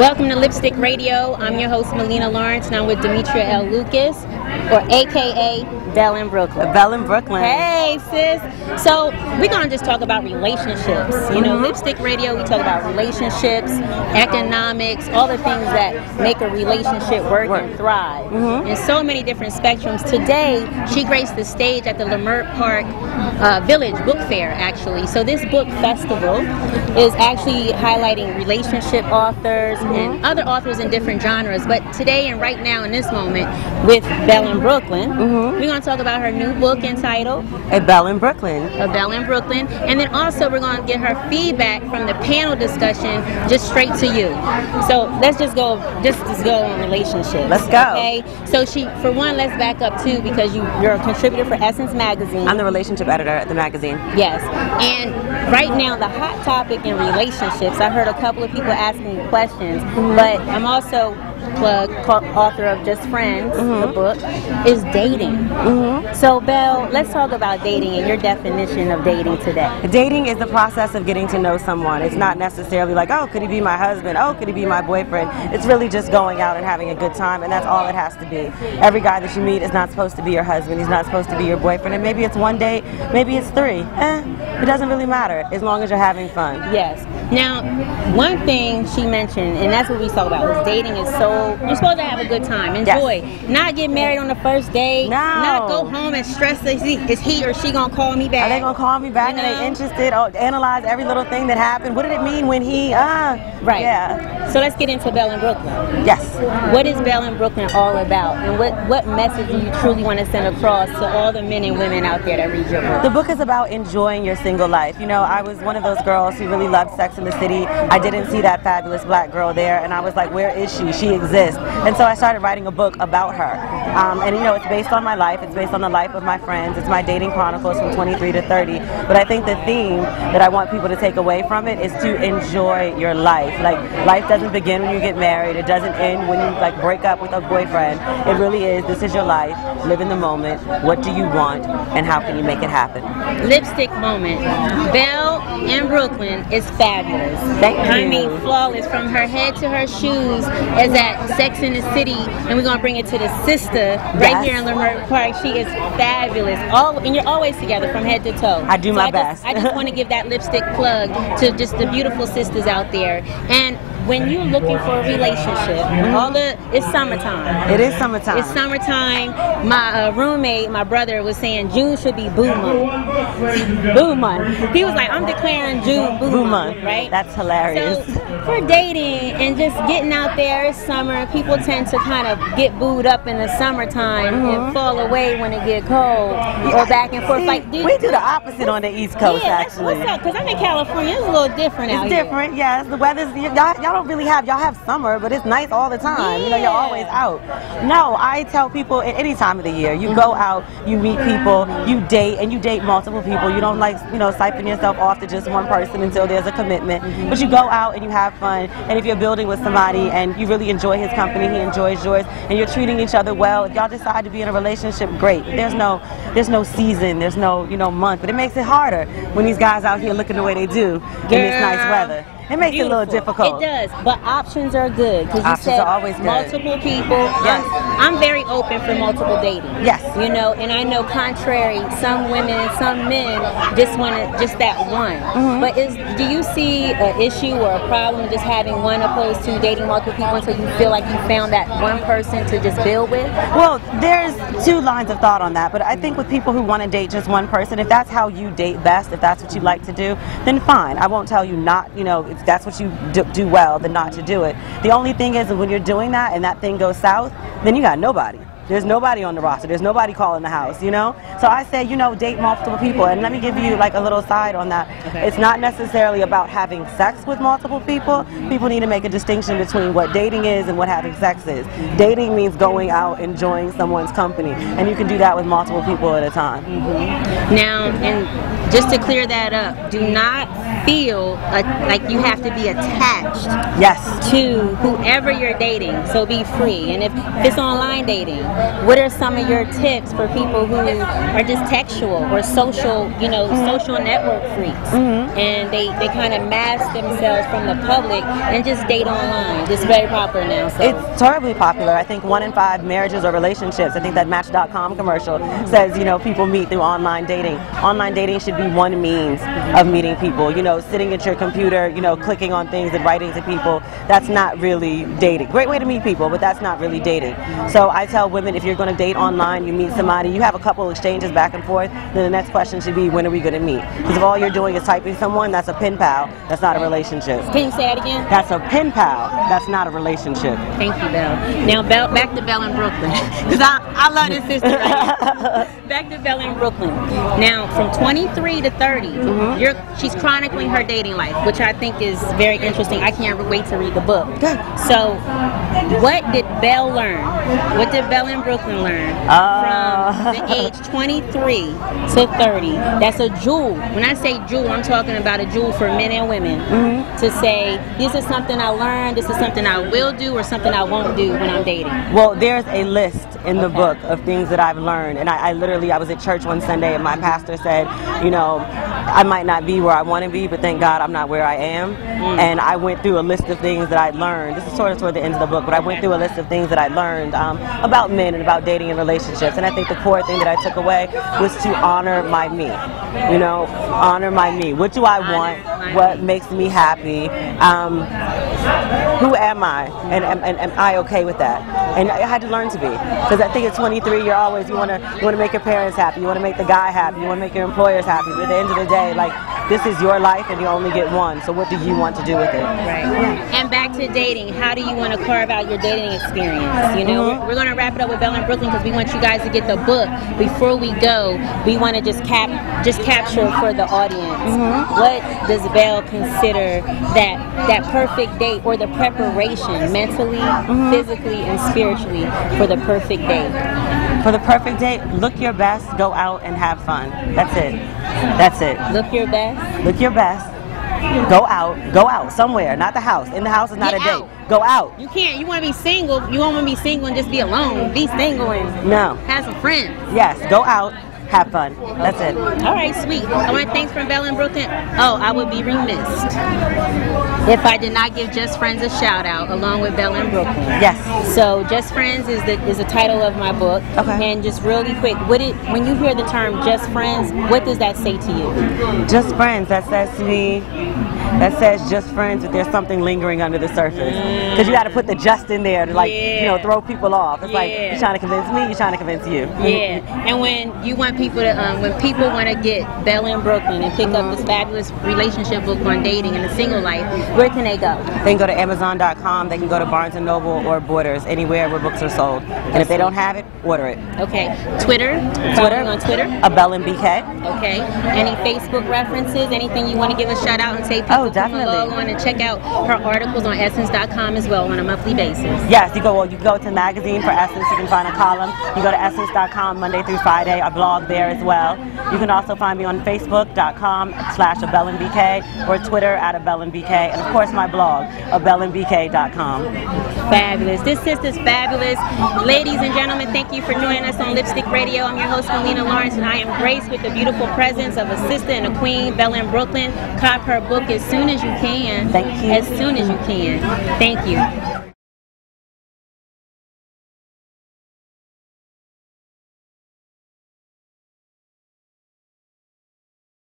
Welcome to Lipstick Radio. I'm your host, Melina Lawrence, and I'm with Demetria L. Lucas, or AKA Belle in Brooklyn. Belle in Brooklyn. Hey, sis. So we're going to just talk about relationships. You know, Lipstick Radio, we talk about relationships, economics, all the things that make a relationship work and thrive. In so many different spectrums. Today, she graced the stage at the Leimert Park Village Book Fair, actually. So this book festival is actually highlighting relationship authors and other authors in different genres. But today and right now in this moment with Belle in Brooklyn, we're going to talk about her new book entitled A Belle in Brooklyn. A Belle in Brooklyn. And then also we're going to get her feedback from the panel discussion just straight to you. So let's just go on relationships. Let's go. Okay. So for one, let's back up too, because you're a contributor for Essence Magazine. I'm the relationship editor at the magazine. Yes. And right now the hot topic in relationships, I heard a couple of people asking me questions, but I'm also author of Just Friends, the book, is dating. So Belle, let's talk about dating and your definition of dating today. Dating is the process of getting to know someone. It's not necessarily like, oh, could he be my husband? Oh, could he be my boyfriend? It's really just going out and having a good time, and that's all it has to be. Every guy that you meet is not supposed to be your husband. He's not supposed to be your boyfriend, and maybe it's one date, maybe it's three. It doesn't really matter as long as you're having fun. Yes. Now, one thing she mentioned, and that's what we talk about, is dating is you're supposed to have a good time, enjoy, not get married on the first date, not go home and stress, is he or she gonna call me back? Are they gonna call me back? Are they interested? Oh, analyze every little thing that happened. What did it mean when he, Right. Yeah. So let's get into Belle in Brooklyn. Yes. What is Belle in Brooklyn all about? And what message do you truly want to send across to all the men and women out there that read your book? The book is about enjoying your single life. You know, I was one of those girls who really loved Sex in the City. I didn't see that fabulous black girl there, and I was like, where is she? She exists. And so I started writing a book about her. And you know, it's based on my life. It's based on the life of my friends. It's my dating chronicles from 23 to 30. But I think the theme that I want people to take away from it is to enjoy your life. Like, life doesn't begin when you get married. It doesn't end when you like break up with a boyfriend. It really is, this is your life. Live in the moment. What do you want? And how can you make it happen? Lipstick moment. Belle in Brooklyn is fabulous. Thank you. I mean, flawless from her head to her shoes as at Sex in the City, and we're gonna bring it to the sister right here in Leimert Park. She is fabulous. And you're always together from head to toe. I do my best. I just want to give that lipstick plug to just the beautiful sisters out there. And when you're looking for a relationship, it's summertime. It is summertime. It's summertime. My roommate, my brother, was saying June should be boo month. Boo month. He was like, I'm declaring June boo month, right? That's hilarious. So for dating and just getting out there, it's summer. People tend to kind of get booed up in the summertime and fall away when it get cold, or back and forth. Like, we do the opposite on the East Coast, actually. What's up? Because I'm in California. It's a little different out here. It's different, yes. The weather's, y'all don't really have, y'all have summer, but it's nice all the time. You know, you're always out. No, I tell people at any time of the year, you go out, you meet people, you date, and you date multiple people. You don't like, you know, siphon yourself off to just one person until there's a commitment. But you go out and you have fun, and if you're building with somebody and you really enjoy his company, he enjoys yours, and you're treating each other well, if y'all decide to be in a relationship, great. There's no season, there's no, you know, month, but it makes it harder when these guys out here looking the way they do in this nice weather. It makes it a little difficult. It does, but options are good, because you said are always good. Multiple people. Yes. I'm very open for multiple dating. Yes. You know, and I know contrary, some women and some men just want just that one. But do you see an issue or a problem just having one opposed to dating multiple people until you feel like you found that one person to just build with? Well, there's two lines of thought on that, but I think with people who want to date just one person, if that's how you date best, if that's what you like to do, then fine. I won't tell you not, you know, if that's what you do well, then not to do it. The only thing is that when you're doing that and that thing goes south, then you got nobody. There's nobody on the roster. There's nobody calling the house, you know? So I say, you know, date multiple people. And let me give you like a little side on that. Okay. It's not necessarily about having sex with multiple people. People need to make a distinction between what dating is and what having sex is. Dating means going out, enjoying someone's company. And you can do that with multiple people at a time. Now, and just to clear that up, do not feel like you have to be attached Yes. to whoever you're dating, so be free. And if it's online dating, what are some of your tips for people who are just textual or social, social network freaks, and they kind of mask themselves from the public and just date online? It's very popular now. So. It's terribly popular. I think 1 in 5 marriages or relationships, I think that Match.com commercial says, people meet through online dating. Online dating should be one means of meeting people. Sitting at your computer, clicking on things and writing to people, that's not really dating. Great way to meet people, but that's not really dating. So I tell women, if you're going to date online, you meet somebody, you have a couple exchanges back and forth, then the next question should be, when are we going to meet? Because if all you're doing is typing someone, that's a pen pal. That's not a relationship. Can you say that again? That's a pen pal. That's not a relationship. Thank you, Belle. Now, back to Belle in Brooklyn. Because I love this sister right here. Back to Belle in Brooklyn. Now, from 23 to 30, she's chronicling her dating life, which I think is very interesting. I can't wait to read the book. Good. So, what did Belle learn? What did Belle in Brooklyn learn from the age 23 to 30? That's a jewel. When I say jewel, I'm talking about a jewel for men and women. To say, this is something I learned, this is something I will do, or something I won't do when I'm dating. Well, there's a list in the book of things that I've learned. And I was at church one Sunday and my pastor said, I might not be where I want to be, but thank God I'm not where I am. And I went through a list of things that I learned. This is sort of toward the end of the book, but I went through a list of things that I learned about men and about dating and relationships. And I think the core thing that I took away was to honor my me. Honor my me. What do I want? What makes me happy? Who am I? And am I okay with that? And I had to learn to be. Because I think at 23, you want to make your parents happy. You want to make the guy happy. You want to make your employers happy. But at the end of the day, this is your life and you only get one. So what do you want to do with it? Right. And back to dating, how do you want to carve out your dating experience? We're going to wrap it up with Belle in Brooklyn because we want you guys to get the book. Before we go, we want to just capture for the audience. What does Belle consider that perfect date, or the preparation mentally, physically, and spiritually for the perfect date? For the perfect date, look your best, go out and have fun. That's it. That's it. Look your best? Look your best. Go out somewhere, not the house. In the house is not a date. Go out. You can't, you want to be single, you don't want to be single and just be alone. Be single and have some friends. Yes, go out. Have fun. That's it. All right, sweet. I want to thanks from Belle in Brooklyn. Oh, I would be remiss if I did not give Just Friends a shout out along with Belle in Brooklyn. Yes. So Just Friends is the title of my book. Okay. And just really quick, when you hear the term Just Friends, what does that say to you? Just friends. That says to me, just friends, but there's something lingering under the surface. Because you got to put the just in there to throw people off. It's like, you're trying to convince me, you're trying to convince you. Yeah. And when you want people to, when people want to get Belle in Brooklyn and pick up this fabulous relationship book on dating and the single life, where can they go? They can go to Amazon.com, they can go to Barnes & Noble or Borders, anywhere where books are sold. And if they don't have it, order it. Okay. Twitter? On Twitter? Belle and BK. Okay. Any Facebook references? Anything you want to give a shout out and say people can log on and check out her articles on Essence.com as well on a monthly basis? Yes, you go to the magazine for Essence, you can find a column. You go to Essence.com Monday through Friday, I blog there as well. You can also find me on Facebook.com/ABelleandBK or Twitter @ABelleandBK, and of course my blog, ABelleandBK.com. Fabulous. This sister's fabulous. Ladies and gentlemen, thank you for joining us on Lipstick Radio. I'm your host, Melina Lawrence, and I am graced with the beautiful presence of a sister and a queen, Belle in Brooklyn. Cop her book as soon as you can. Thank you. As soon as you can. Thank you.